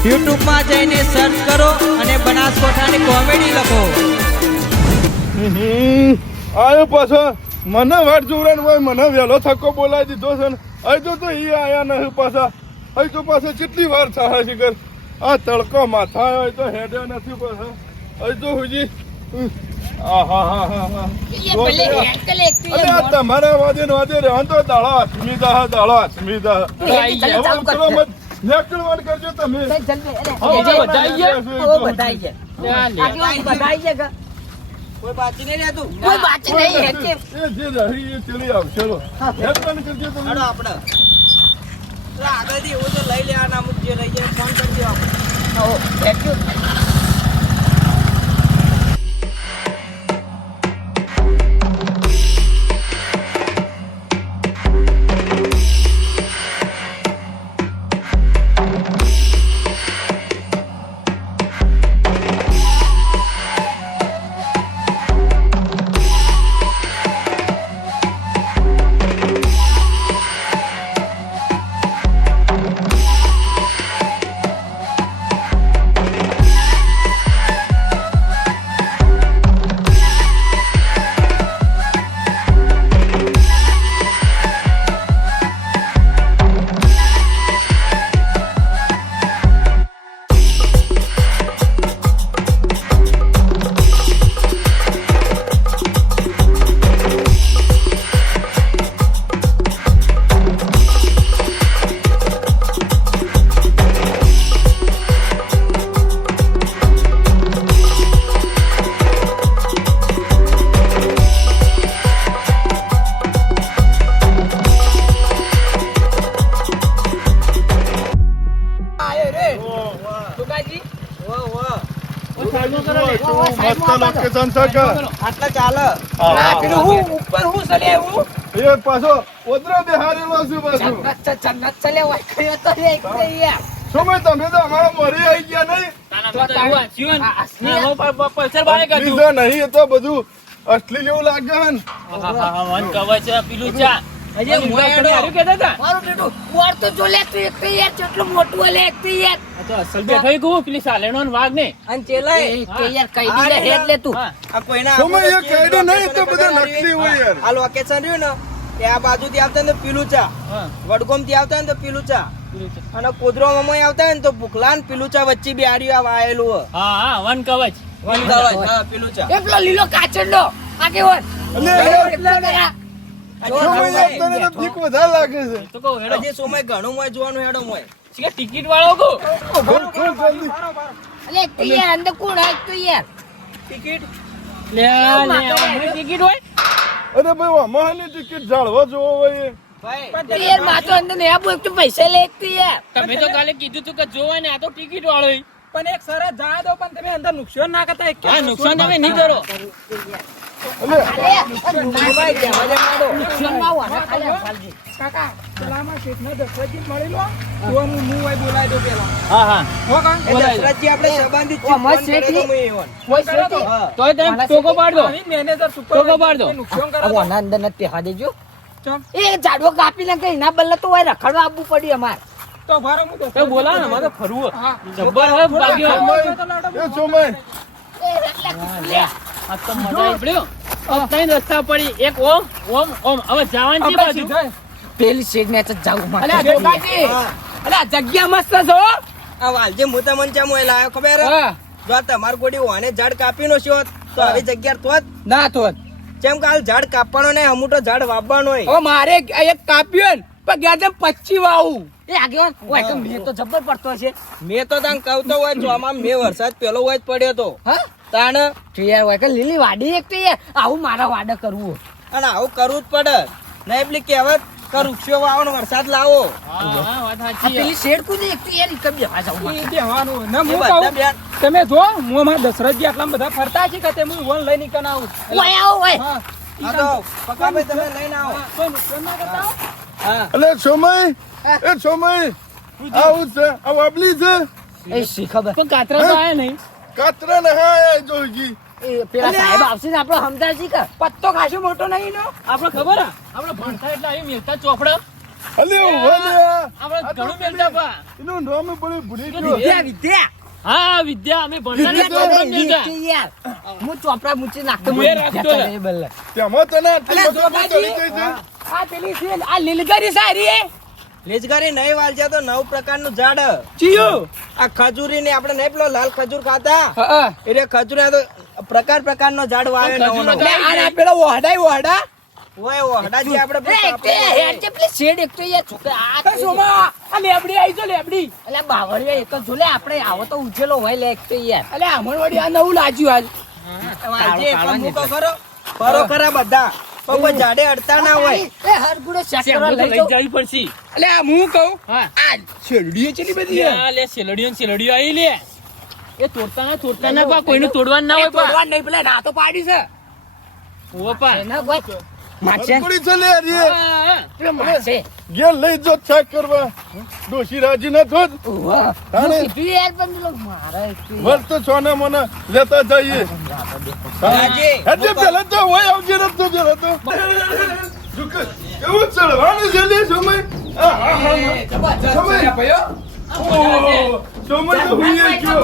YouTube માં જઈને search કરો અને બનાસકોઠાની કોમેડી લખો. આયો પાછો મને વાટ જોવરાન હોય મને વહેલો થકો બોલાવી દીધો છે ને હજુ તો ઈ આયા નહીં પાછા હજુ પાછા કેટલી વાર થાય છે કર આ તડકો માથા હોય તો હેડે નથી પાછા હજુ હુજી તમારા વાદે રહેવા તો દાળા અસ્મિતા નેકળવાન કરજો તમે કોઈ બાકી નહીં રહેતું. જે રહી એ ચલી આવશે નેકળવાન કરજો તમે આપણે આગળથી એવું તો લઈ લેવાના અમુક જે લઈ જાય ફોન કરજો આપણે. આટલા ચાલે ઉપર હું ચલે એવું એ પાછો ઓદરો બેહારેલો છું પાછું સમય તમે તો અમારા મરી આવી ગયા નહીં નહીં એ તો બધું અસલી જેવું લાગે હન આ લોકેશન રહ્યું ને એ આ બાજુ થી આવતા ને પીલું ચા વડગોમ થી આવતા ને તો પીલું ચા અને કોદરો મમોય આવતા ને તો ભૂખલા ને પીલું ચા વચ્ચે બી આર્યું આવેલું વન કવચ હા પીલું ચા એટલો લીલો કાચંડો આગે વન સમય ઘણું મોય જોવાનું હેડો મોય ટિકિટ વાળો કો અલે તિયાર અંદર કોણ હે તો યાર ટિકિટ ટિકિટ હોય અરે ભાઈ અમારી ટિકિટ જાળવા જોવો હોય ભાઈ યાર માં તો અંદર ને આ બોલ તો પૈસા લે એક યાર તમે તો કાલે કીધું તું કે જોવા ને આ તો ટિકિટ વાળો પણ એક સરસ જાય દો પણ તમે અંદર નુકસાન ના કરતા હા નુકસાન તમે નહીં કરો ઝાડવો કાપી નાખે એના બદલે તો રખડવા આપવું પડ્યું અમારે તો બોલા ને મારે ફરવું જબ્બર હે બાકી આ તો મજા આવી પડ્યો ત્રણ રસ્તા પડી એક ઓમ ઓમ ઓમ હવે જવાનું છે બાજુ પેલી શેડ ને જાવું અલે જગ્યા મસ્ત છો આ વાલજે મોટા મંચા મોય લાયો ખબર જો તમાર ગોડી વાને ઝાડ કાપી નો છો તો આવી જગ્યા તો ના તો જેમ કાલ ઝાડ કાપવાનો ને અમુટો ઝાડ વાવવાનો હોય ઓ મારે એક કાપ્યો ને પણ ગયા તેમ 25 વાવું એ આગેવાન ઓય કે મે તો જબ્બર પડતો છે મેં તો તને કહું તો હોય ચોમાં મે વરસાદ પેલો હોય જ પડ્યો તો હા તાણ યાર હોય કે લીલી વાડી એક તો યાર આવું મારા વાડા કરવું અને આવું કરવું જ પડે નહીં પેલી કહેવત કે વૃક્ષો વાવો ને વરસાદ લાવો હા વાત આ સાચી પેલી શેડ કુદી એક તો યાર ઈ કબી આ જાવ તમે જો હું અમારા દશરથજી આટલા બધા ફરતા છે કે તે હું વન લઈ નીકળ આવું ઓય આવો ઓય હા તો પકાભાઈ તમે લઈને આવો કોઈ નુકસાન ના કરતા આવો. હા એટલે સમય એ સમય આવું છે આ વાબલી છે એ શી ખબર પણ કાતરા તો આયા નહીં કાતરા ને હા જોગી એ પેલા સાહેબ આવશે ને આપણો સમજાજી કે પત્તો ખાસો મોટો નહીં નો આપણે ખબર આપણે ભણતા એટલે અહીં મિલતા ચોપડા અલે ઉભો લે આપણે ઘણું મેલતા પા. એનું નામ પણ ભૂલી ગયો વિદ્યા વિદ્યા હા વિદ્યા અમે ભણતા ને વિદ્યા તો પણ મેલતા. યાર હું ચોપડા મૂચી નાખતો બે રાખતો લે. તેમાં તને આટલી અલે, બધું જોગાજી. ચડી ગઈ છે આ પેલી છે આ લીલગરી સારી હે લેજગારી નહીં વાલજા તો 9 પ્રકારનું ઝાડ ચિયું આ ખજૂરી ને આપણે નહીં પેલો લાલ ખજૂર ખાતા હા એટલે ખજૂર તો પ્રકારનો ઝાડ વાવે નવો નવો. લે આ પેલો વહડા ઓય ઓહડાજી આપણે પેલું એ કાપડ હેર કે પેલી શેડ એક તો યાર છોકરા આ સોમા આ લેબડી આવી જો લેબડી અલે બાવળિયા એક જ જો લે આપણે આવો તો ઉજેલો હોય લે એક તો યાર અલે આમણવાડી આ નવું લાજ્યું આજ વાલજી એક મૂકો ખરો ફરો ખરા બધા પણ કોઈ ઝાડે અડતા ના હોય એ હરગુડો શેક કરવા શેમ્પુ તો લઈ લઈ જાઉં જવી પડશે. અલે આ હું કહું હા. આ શેરડીએ ચેલી બધી હે લે સેલડીઓ ને સેલડીઓ આવી લે. એ તોડતા ના પા, કોઈનું તોડવાનું ના હોય પા. તોડવા નહીં પેલા ના તો પાડી છે ઓવો પા. એના કોઈ માછે હરકુડી છે લે રે હા, હા. પેલો માછે ઘેર લઈ જો ચેક કરવા ડોશી રાજી ના થોત વાહ તાણે. કીધું યાર પણ પેલો મારા એક તો વર્ષ તો સોના મોના લેતા જઈએ રાજી. એટલે પેલા તો હોય આવજે રસ્તો જરા તો એવું ચડવાનું છે લે સમય હા હા હા સમય ઓહો, સમય તો હુઈએ ગયો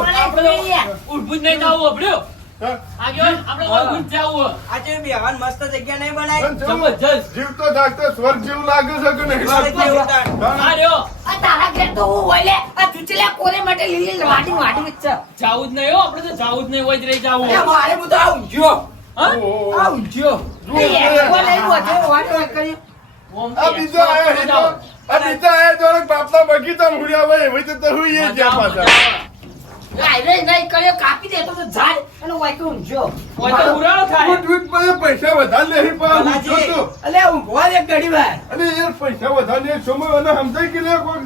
ઉઠવું જ નહીં જાવું આપણું. હા. આગળ આપણે ઉઠવું જ જાવું. આજે બેહવાન મસ્ત જગ્યા નહીં બનાવી જબરજસ્ત. જીવતો જાગતો સ્વર્ગ જેવું લાગે છે કે નહીં લાગતું? આ હા. રહ્યો. આ તારા ઘેર તો હું હોય લે આ ચૂચલા કોરે માટે લીલી વાડી જ છે જાવું જ નહીં હો, આપણે તો જાવું જ નહીં હોય જ રહી જાવું. એ મારે બધું આ ઊંઘ્યો હા? ઓહો. આ ઊંઘ્યો જુઓ એ જુઓ. કોને એવું હતું? વાત કરી ઓમ આ બીજો આયો મજા હીરો. આ બીજો આયો તો બાપના બગીચામાં હુડ્યા હોય એવી રીતે તો હુઈએ આવે. ગયા મજા પાછા. આવે. રાયરે નહીં કર્યો કાપી દેતો તો ઝાડ અને વાયકો ઊંઘ્યો હોય તો ઉરાળો થાય. હું દૂધ પર પૈસા વધારે લે પણ બાલાજી. ઊંઘ્યો તો. અલે ઊંઘવા દે ઘડી વાર અને યાર પૈસા વધારે લે સમય અને સમજાય કે લે કોઈ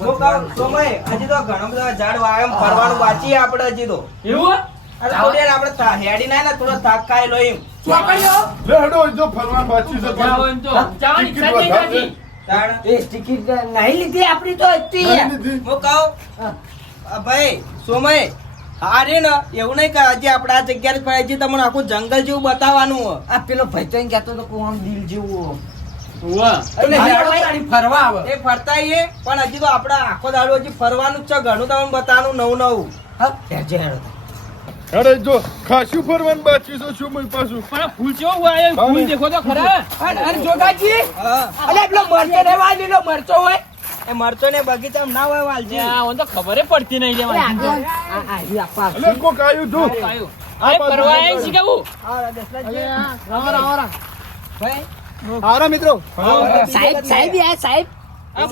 હું કહું સમય હજી તો ઘણા બધા ઝાડ વાવે એમ ફરવાનું બાકી આપણે હજી તો એવું? અરે થોડી વાર આપણે હેડી ના થોડો થાક ખાઈ લો એમ ચોકડીઓ લે હડો જો ફરવા બાકી છે જાઓ એમ તો. જવાની ઈચ્છા જ નહીં થતી. તાણ એ ટિકિટ નહીં લીધી આપણી તો હતી નહીં લીધી. હું કહું આ ભાઈ સોમય હારે ને એવું નહીં કે આજે આપણે આ જગ્યાએ ફરી હજી તમને આખું જંગલ જેવું બતાવવાનું હોય. આ પેલો ભાઈ તો એમ કહેતો હતો કે આમ દિલ જેવું ઉવા. એટલે હેડો તારી ફરવા આવે એ ફરતા આઈએ, પણ હજી તો આપણે આખો દાડો હજી ફરવાનું જ છે ઘણું તમને બતાવવાનું નવું નવું હા હેડજે હેડો અરે જો ખાસું ફરવાનું બાકી છે શું મય પાછું પણ આ ફૂલ કેવો હોય? આ ફૂલ દેખો તો ખરા. અરે જોગાજી હા અલે પેલો મરચો ને વાલીલો મરચો હોય એ મરચો ને બગીચામાં ના હોય વાલજી આ મને તો ખબર પડતી નહીં લે અરે મને. આગળ આ ઈ આપા અલે કોક આવ્યું તું આયું. આ ફરવા આયા છીએ કેવું? આવરા મિત્રો સાહેબ સાહેબ યાર સાહેબ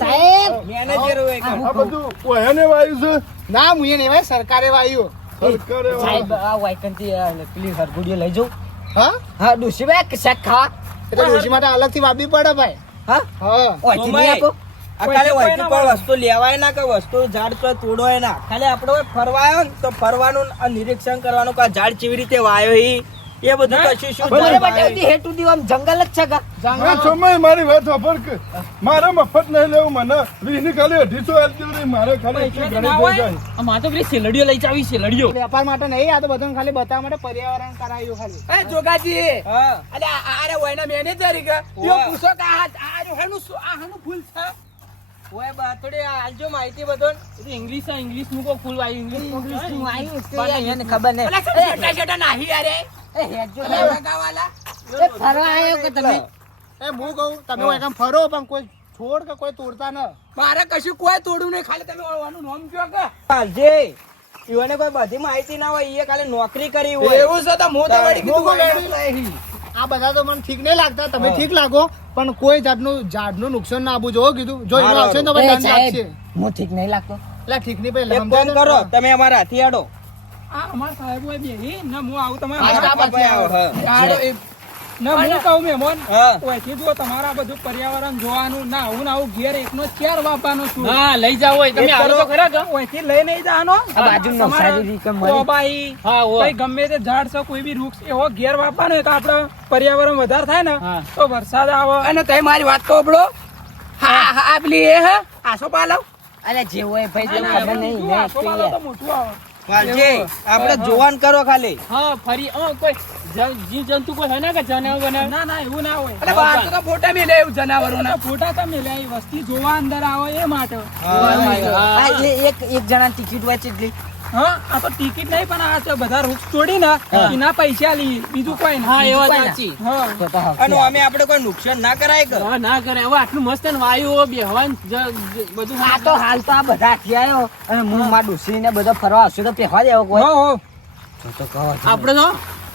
સાહેબ મેનેજર હોય કે. આ બધું કોયાને વાયું છે ના મુએ નહીં ભાઈ સરકારે વાયું સરકારે સાહેબ વાયું. આ વાયકનથી પેલી હરગુડીઓ લઈ જાઉં હા હા ડોશીભાઈ કે શાક ખાવા એટલે ડોશી માટે અલગથી વાપી પડે ભાઈ હા હા ઓયથી નહીં આપો આ ખાલી વહીથી કોઈ વસ્તુ લેવાય ના કે વસ્તુ ઝાડ તો તોડવાય ના, ખાલી આપણે હોય ફરવા આવ્યો ને તો ફરવાનું આ નિરીક્ષણ કરવાનું કે આ ઝાડ કેવી રીતે વાયો ઈ, એ બધું કશું શું મને ઝાડ બતાવતી વાયો. હેઠ સુધી આમ જંગલ જ છે કા હા, સમય મારી વાત સાંભળ કે મારે મફત નહીં લેવું મને વીસની ખાલી 250 આપજો રે મારે ખાલી એટલી ઘણી થઈ જાય. આ માં તો પેલી સેલડીઓ લઈ જાવી સેલડીઓ. વેપાર માટે નહીં આ તો બધું ખાલી બતાવવા માટે પર્યાવરણ કરાયું ખાલી એ જોગાજી હા અલે આરે વયના મેનેજર કે યો પૂછો કે આ હેનું આનું ફૂલ છે ઓય બા થોડી આલજો માહિતી બધો. ઇંગ્લિશ ઇંગ્લિશ મૂકો ફૂલ વાય ઇંગ્લિશ હું આવ્યું તે એને ખબર નહીં અલે છેટા છેટા નાહી યાર એ હેજો લગાવાલા એ ફરવા આવ્યો કે તમે એ હું કહું તમે કોઈ કામ ફરો પણ કોઈ છોડ કે કોઈ તોડતા ન મારે કશું કોઈ તોડું નહીં ખાલી તમે ઓવાનું નામ કયો કે આલજે ઈવોને કોઈ બધી માહિતી ના હોય, એ ખાલી નોકરી કરી હોય. એવું છે તો હું તો વળી કીધું વેડી. આ બધા તો મને ઠીક નહીં લાગતા તમે ઠીક લાગો પણ કોઈ ઝાડનું નુકસાન ના આપવું જો કીધું જો એનો આવશે ને તો પછી દંડ લાગશે હું ઠીક નહીં લાગતો એટલે ઠીક નહીં એક પહેલા કામ કરો તમે અમારા હાથી આડો. આ અમાર સાહેબ હોય બેહી ને હું આવું તમે હા, અમારા ભાઈ આવો, હા. આડો એ ને હું કહું મહેમાન હા ઓયથી જો તમારા બધું પર્યાવરણ જોવાનું ના આવું ને આવું ઘેર એકનો જ ક્યાર વાપવાનો છું હા લઈ જાવ હોય તમે આવો તો ખરા કે? ઓયથી લઈ નહીં જવાનો આ બાજુનો શારીરિક મળી. ટોબાઈ હા ઓ કઈ ગમે તે ઝાડ છે કોઈ બી વૃક્ષ એવો ઘેર વાપવાનો હોય તો આપણે પર્યાવરણ વધારે થાય ને હા. તો વરસાદ આવે અને તમે મારી વાત તો ઓબળો હા હા આ પેલી એ હે આસો પાલવ અલે જે હોય ભાઈ તને ખબર નહીં જો ને આસો વાળો તો મોટું આવે વાલજી, આપણે જોવાન કરો ખાલી. હા ફરી કોઈ જીવ જંતુ કોઈ હે ને કે જનાવર બનાવે? ના ના એવું ના હોય અરે બહાર તો ફોટા મેલે એવું જનાવરોના ફોટા તો મેલે એ વસ્તી જોવા અંદર આવે એ માટે હા. એક જણા ટિકિટ હોય એટલી હા આ તો ટિકિટ નહીં પણ આ તો બધા રૂપ તોડી ને એના પૈસા લઈએ બીજું કોઈ હા ના એ વાત સાચી. હા અને અમે આપણે કોઈ નુકસાન ના કરાય કે હા ના કરે હવે આટલું મસ્ત ને વાયુ બેહવાન બધું આ તો હાલ તો આ બધા થયા અને હું માં ડુસી ને બધા ફરવા આવશે તો પહેવા દેવો કોઈ આપણે તો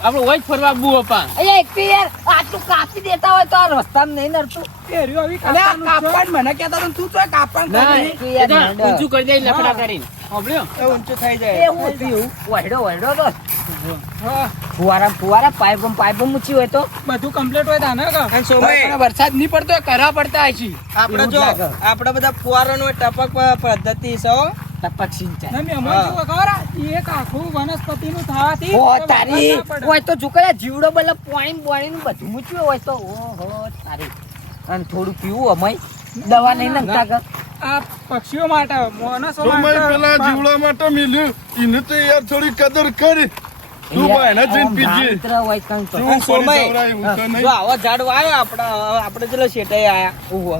આપણે હોય જ ફરવા બુ અપા અરે એક યાર આટલું કાપી દેતા હોય તો આ રસ્તામાં નહીં નડતું કાપડ મને કહેતા તું તો કાપડ ના એ તો ઊંચું કરી દે લફડા કરીને સાંભળ્યો? એ ઊંચું થઈ જાય. એવું થયું વહેડો તો ફુવારા પાઇપ મૂકી હોય તો બધું કમ્પ્લીટ હોય તાને અને સોમય, વરસાદ નહીં પડતો કરા પડતા હશે આપણે જો આપણે બધા ફુવારાનો ટપક પદ્ધતિ છે હો. ટપક સિંચાઈ હા. એક આખું વનસ્પતિનું થવાથી તારી હોય તો છોકરા જીવડો બલે પાણી બધું મૂક્યું હોય તો ઓહો તારી અને થોડું પીવું અમાય દવા નહીં નાખતા કર આ પક્ષીઓ માટે માણસો સમય પેલા જીવડા માટે મિલ્યું એને તો યાર થોડી કદર કરી તું ભાઈને જઈને પીજે. હોય કંઈ તો. તું સોમય, ફરી જવરાય એવું તો નહીં. જો આવા ઝાડ વાયો આપણે ચલો શેઠાઈ આયા.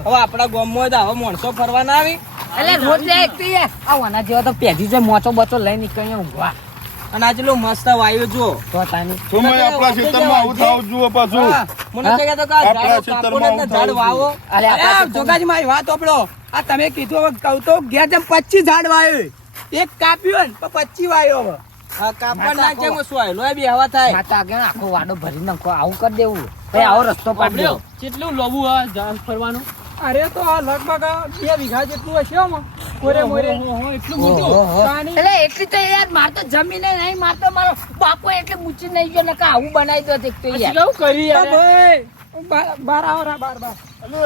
હવે આપણા ગામમાં હોય તો આવા માણસો ફરવા ના આવી. એટલે રોજ લે એક ઈ આવાના જેવા તો પેઢી જે મોચો બચો લઈ નીકળી ઊંઘવા અને આ જેટલું મસ્ત વાયુ જો. તો તાની સમય આપણા ખેતરમાં આવું થાવું જુઓ પાછું. હા, મને તો કહેતો કે આ આપણા ઝાડ કાપો ને ખેતરમાં ઝાડ વાવો. અરે જોગાજી મારી વાત ઓપડો આ તમે કીધું હવે કહું તો ઘેર જેમ 25 ઝાડ વાયો એક કાપ્યું ને 25 વાયો હવે આ કાપવા નાખે એમાં શું આવેલું? એ બી હવા થાય. માતા આગળ આખો વાડો ભરી નાખો આવું કરી દેવું ભાઈ આવો રસ્તો પાડી સાંભળ્યો? કેટલું લોબુ આ જાણ ફરવાનું? અરે તો આ લગભગ 2 વીઘા જેટલું હશે આમાં મોરે મોરે એટલું મોટું એટલે એટલી તો યાર માર તો જમીને નહીં માર તો મારો બાપો એટલે મૂચી નહીં ગયો ને કે આવું બનાવી દો એક તો પછી યાર કેવું કરી યાર? બાર આવરા બાર અલે,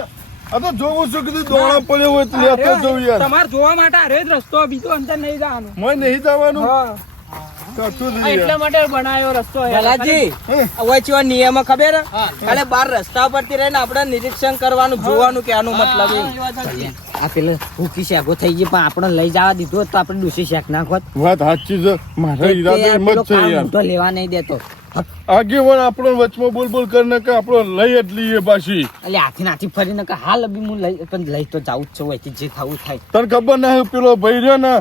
આ તો જોવું છું કીધું દોણા પડ્યો હોય તો લેતો જવું યાર. તમારે જોવા માટે અરે જ રસ્તો બીજો અંદર નહીં જવાનું મોય નહીં જવાનું કાચું જ આ યાર. એટલા માટે બનાવ્યો રસ્તો યાર. ભલાજી, હવે ચેવા નિયમ ખબર હે? ખાલી બાર રસ્તા પરથી રહીને આપણે નિરીક્ષણ કરવાનું, જોવાનું કે આનું મતલબ હા, એમ. એ વાત સાચી. આ પેલો ભૂખી શેકો થઈ ગઈ પણ આપણે લઈ જવા દીધું હોત તો આપણે ડૂસી શેક નાખોત વાત સાચી છે. મારા ઈરાદો એમ જ છે યાર. મોટો લેવા નહીં દેતો આગેવાન આપણો વચમાં બોલ બોલ કરીને કે આપણો લઈ જ લઈએ પાછી. એટલે હાથી નાથી ફરીને કે હાલ બી હું લઈ પણ લઈ તો જાવું જ છે હોય જે થવું થાય તને ખબર ના પેલો ભાઈ રહ્યો ને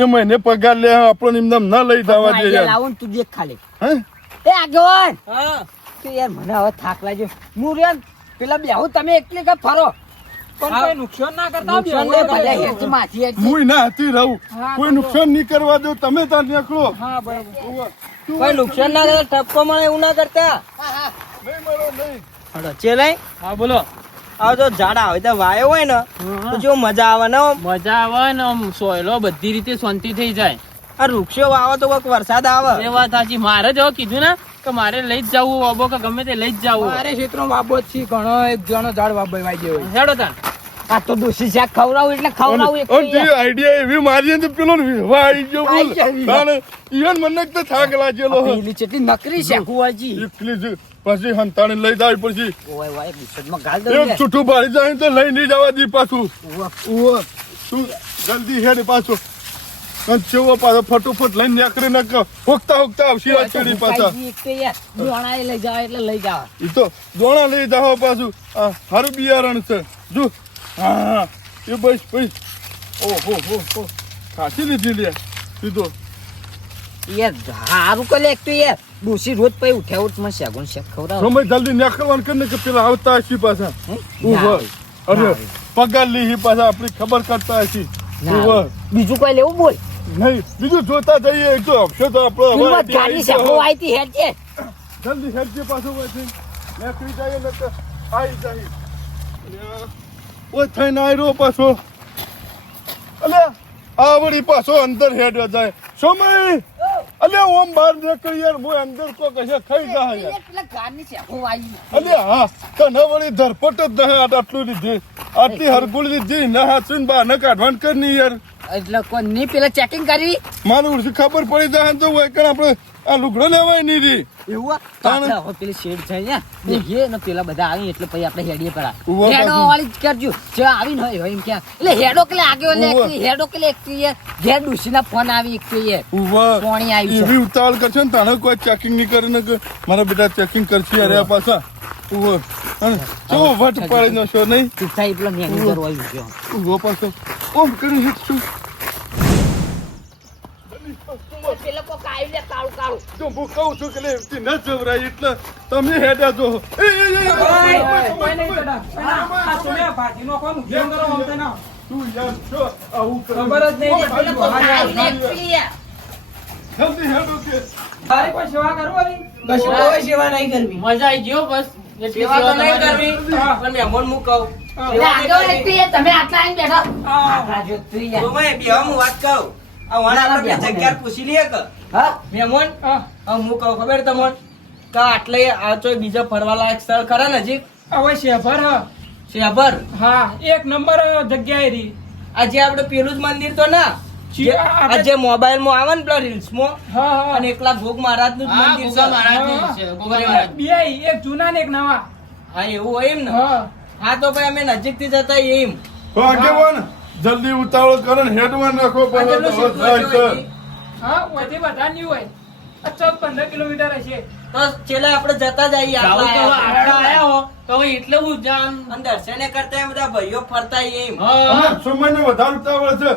એ મહિને પગાર લે આપણો એમને ના લઈ જવા દે યાર. લાવો ને તું દેખ ખાલી હે? એ આગેવાન હા. તો યાર મને હવે થાક લાગ્યો હું રે પેલા બેહુ તમે એકલી કે ફરો પણ કોઈ નુકસાન ના કરતા નુકસાન ના કરે. હેઠી માથી હેઠી. હું ના હતી રહું. કોઈ નુકસાન નહીં કરવા દો તમે ત્યાં નીકળો. હા બરાબર કોઈ નુકસાન ના કરે, ઠપકો મળે એવું ના કરતા. નહીં મારો નહીં. હળો, ચેલાય હા બોલો. આ જો ઝાડ આવે તો વાયો હોય ને તો જો મજા આવે ને આમ. મજા આવે ને આમ સોયલો બધી રીતે શાંતિ થઈ જાય. આ વૃક્ષો વાવો તો કોઈક વરસાદ આવે. એ વાત સાચી. મારે જ હવે કીધું ને કે મારે લઈ જ જવું બાબો કે ગમે તે લઈ જ જવું. મારે ક્ષેત્રો વાબો છે ઘણો એક જણો ઝાડ વાબાઈ ગયો હેડો તાન. આ તો દોશી શાક ખવડાવું એટલે ખવડાવું એક અને જે આઈડિયા એવી મારી ને પેલો વિહવા આવી ગયો બોલ. આઈ ગયો વિહવા. તાણે ઈવન મને તો થાક લાગેલો હે. પેલી ચેટલી નકરી છે કુવાજી એકલી જ પછી હંતાણે લઈ જાય પછી ઓય ઓય ગુસ્સામાં ગાલ દઉં એક છૂટું ભાડી જાય તો લઈ નહીં જવા દી પાછું. ઉવ્વ. તું જલ્દી હેડ પાછો અને ચેવો પાછો ફટોફટ લઈને નીકળી ન હોકતા હોકતા આવશે આ ચડી પાછા. દોણાએ લઈ જાવ એટલે લઈ જાવ ઈ તો દોણા લઈ જાઓ પાછું. આ હારું બિયારણ છે જો. હા એ બસ બસ. ઓહો હો હો ખાસી લીધી લે ઈ તો. યાર હારું કરે એક તો યાર ડોશી રોજ પઈ ઉઠ્યા ઉઠ મને શેગુન શેક ખવડાવ સમય જલ્દી નીકળવાનું કરીને કે પેલા આવતા હશી પાછા. ઉભો. અરે પગાર લીધી પાછા આપણી ખબર કરતા હશી. ઉભો. બીજું કોઈ લેવું બોલ નહીં બીજું જોતા જઈએ એક તો હફશે તો આપણો હવે કિંમત ગાડી શેકો આઈતી હેડ છે જલ્દી હેડજે પાછું વચ્ચે નીકળી જાય ને તો આવી જાય. ઓ થઈને આવ્યો પાછો. અલ્યા આ વળી પાછો અંદર હેડવા જાય. સમય અલ્યા ઓમ બહાર નીકળી યાર હું અંદર કો કશે ખાઈ જાય યાર. પેલા ગાડી શેકો આવી અલ્યા હા તને વળી ધરપટ જ નહીં આટલું લીધી આટલી હરગુળ લીધી ના હાથું બહાર ને કાઢવાનું કર નહીં યાર. એટલે કોઈ નહીં પેલા ચેકિંગ કરી મારું ખબર પડી જાય તો હોય કે આપણે આ લુગડો લેવાય નહીં રી એવું આ? તો આપણે હવે પેલી શેડ છે ને દેખીએ ને પેલા બધા આવી એટલે પછી આપણે હેડીએ પડા ઉભો હેડો પાછું. વાળી જ કરજો જે આવીને હોય એમ ક્યાં એટલે હેડો કે આગળ લે ઉભો. હેડો કે લે ઘેર ડુસીના ફોન આવી એક તો ઉભા પાણી આવ્યું છે. એવી ઉતાવળ કરશે ને તાણે કોઈ ચેકિંગ નહીં કરે ને કે મારા બેટા ચેકિંગ કરશે અરે આ પાછા ઉભો અને જો વટ પાડી નો છો નહીં તું થાય પેલો મેનેજર હોય ગયો ઉભો પાછો ઓમ કરી હિટ છું પેલો કોક આવી લે કાળું કાળું જો હું કહું છું કે લે એમથી ન જવરાય એટલે તમે હેડ્યા જો તું યાર જો આવું કરે. પેલો કોક આવી લે પેલી યાર. જલ્દી હેડો કે કશું કોઈ સેવા નહીં કરવી મજા આવી ગયો બસ એટલી સેવા તો નહીં તમારે. કરવી પણ મહેમાન હું કહું એટલે આગળ એકથી યાર તમે આટલા આવીને બેઠા આ જો તું યાર. તો મેં બે હું વાત કહું આ વાણા આપણે બે જગ્યા પૂછી લઈએ કે હા મહેમાન હું કહું ખબર તમને કે આટલે આ તો બીજા ફરવાલાયક સ્થળ ખરા નજીક શેભર એક નંબર જગ્યાએ રહી આ જે આપણે પેલું જ મંદિર તો ના આ જે મોબાઈલ માં આવે ને પેલા રીલ્સ માં અને એકલા ભોગ મહારાજ નું જ હા, મંદિર ભોગા છે. મહારાજનું છે, ભોગા મહારાજ. બે એક જૂના ને એક નવા હા એવું હોય એમ ને હા હા તો ભાઈ અમે નજીક થી જતા એમ તો આગેવાન જલ્દી ઉતાવળ કરો ને હેડવાન રાખો આ પડે જેટલું તો સીધું થાય હશે હોય છે. ઈ. હા ઓયથી વધારે નહીં હોય 14-15 કિલોમીટર હશે તો છેલ્લે આપણે જતા જઈએ જાવું તો આટલા આટલા આયા આયા હો તો હવે એટલે હું જાણ અને દર્શને કરતા એમ બધા ભાઈઓ ફરતા એમ હા અમે સમયનો વધારે ઉતાવળ છે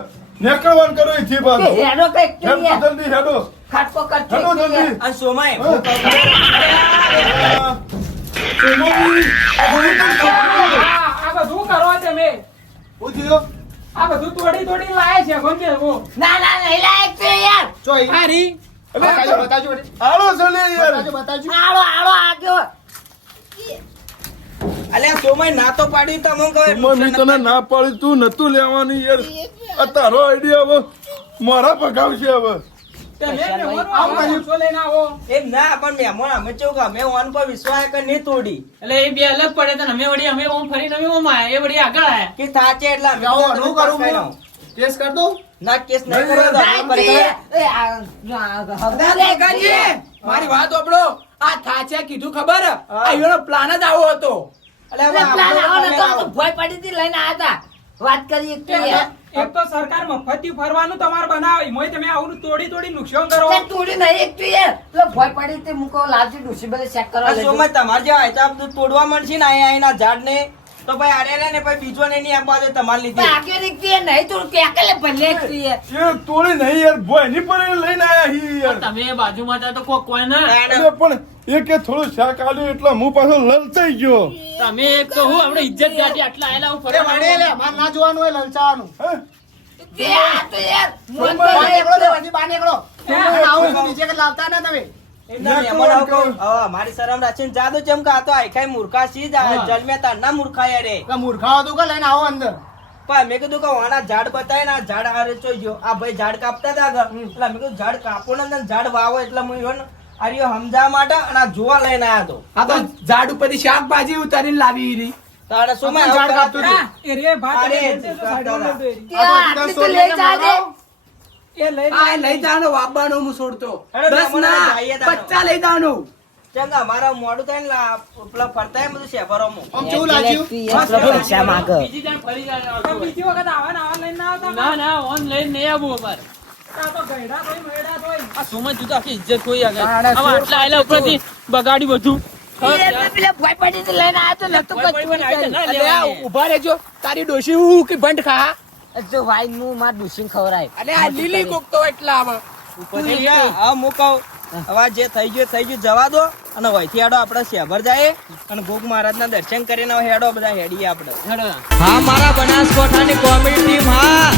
નીકળવાનું કરો અહીંથી એ બાજુ હેડો કે એકથી હેડો યાર. જલ્દી હેડો ખાટકો કરજો હેડો એકથી યાર. જલ્દી અને સોમાય હા. સોમોની, આ બધું કેમ કરવાનું? આ બધું કરો તમે હું થયો આ બધું તોડી લાયા છે ગમે એવું ના ના નહીં લાયક છે યાર. ચોઈ હારી બતાજો બતાજો વળી. આલો ચલે યાર બતાજો બતાજો આળો આળો આગળ. અલ્યા સોમાય ના તો પાડી તમને કહે મમ્મી તને ના પાડી તું નતું લેવાની યાર આ તારો આઈડિયા હવે મારા પગાવશે હવે તમે મહેમાનો આવો, માણસો લઈને આવો એમ ના પણ મહેમાન અમે કેવું કે અમે ઓન પર વિશ્વાસ કે નહીં તોડી એટલે એ બે અલગ પડે તો અમે વળી અમે ઓમ ફરીને અમે ઓમ આયા એ વળી આગળ આયા કે થાચે એટલે અમે જાઓ, તો હું પાસ કરું કરી હું? નાખું. ટેસ્ટ કર દઉં ના કેસ નહીં કરો તો આપણે કરી એ, કરે. આ હગા મારી વાત સાંભળો આ થાચે કીધું ખબર આ એનો પ્લાન જ આવો હતો અલ્યા હવે પ્લાન આવો આપણે નતો, આ તો ભોય પડી હતી લઈને આયા હતા. વાત કરી એકથી યાર. એક તો સરકાર મફતી ફરવાનું તમારે બનાવે મોય તમે આવું તોડી નુકસાન કરો તે તોડી નહીં એકથી યાર. પેલો ભોય પડી હતી મૂકો લાવજી ડૂસી બધે ચેક કરવા આ લેજો. સોમાય તમારે જેવા હોય તો આ બધું તોડવા મળશે ને અહીંયા ઝાડ ને તો ભાઈ આડે ને ભાઈ બીજો ને નહીં આપવા દે તમારે પણ લીધે આગળ એકથી યાર નહીં તોડ પેકેલે ભલે એકથી યાર. એ તોડી નહીં યાર ભોય ની પર લઈને આયા હી યાર તમે બાજુમાં હતા તો કોઈ ના અરે પણ એ કે થોડું શાક આલ્યું એટલે હું પાછો લલચાઈ ગયો તમે એક તો હું આપણે ઇજ્જત ગાડી આટલા આયેલા હું અરે વડે લે ફરવા અમાર ના જોવાનું હોય લલચાવાનું હે? તે આ તો યાર મોત બહાર કરે નીકળો એકલો. તો હજી બહાર નીકળો અને આવું તો નીચે કે લાવતા ના તમે એમના મહેમાન આવું કહું, હવે અમારી શરમ રાખીને જાદુ ચમ કે આ તો આયખાય મૂર્ખા સી જ આ જન્મ્યા તારના મૂર્ખા યાર એ. કે મૂર્ખાઓ હતું કે લઈને આવો અંદર પણ મેં કીધું કે વાણા ઝાડ બતાય ને આ ઝાડ હારે ચોઈ ગયો આ ભાઈ ઝાડ કાપતા હતા આગળ એટલે મેં કીધું ઝાડ કાપો ને અંદર ઝાડ વાવો એટલે હું ઈવન આ રહ્યો સમજાવવા માટે અને આ જોવા લઈને આવ્યો હતો આ તો ઝાડ ઉપરથી શાકભાજી ઉતારીને લાવી રહી તારે શું મેં ઝાડ આવું કાપતું કરાતું? એ રે ભાત અરે, એ તો સાઈડમાં લેતો એ. તે આટલી તો લઈ જાજે. એ લઈ આ લઈ જવાનો વાપવાનો હું છોડતો અરે, 10 તમને ના જઈએ તાનો. 50 લઈ જવાનું કેમ કે અમારા મોડું થાય ને લા- પેલા ફરતા હોય ને બધું શેફરોમાં. આમ કેવું લાગ્યું એકથી યાર પેલો પૈસા માંગે. બીજી જાણ ફરી જાય પણ બીજી વખત આવા ને આવા લઈને ના આવતા ના ના ઓન લઈને નહીં આવવું અમારે આ તો ગયડા તોય મયડા તોય. આ સોમાં જુદા આખી ઇજ્જત ખોઈ આગળ હવે આટલા આયેલા ઉપરથી બગાડી બધું એ તો પેલા ભોય પડી હતી લઈને આયા તો નતું ભોય પડી મને આઈ તો ના કશું. અલે આ ઉભા રહેજો તારી ડોશી હું કે બંધ ખા જો વાઈન નું માર ડૂસીને ખવરાય. અલે આ લીલી કોક તો એટલા આવે ઉપરથી ગયા. હવે હું કહું, હવે આ જે થઈ ગયું જવા દો અને વહીથી હેડો આપણે શેભર જાય અને ભોગ મહારાજના દર્શન કરીને હવે હેડો બધા હેડીએ આપણે. હેડો. હા મારા બનાસકાંઠાની કોમેડી ટીમ હા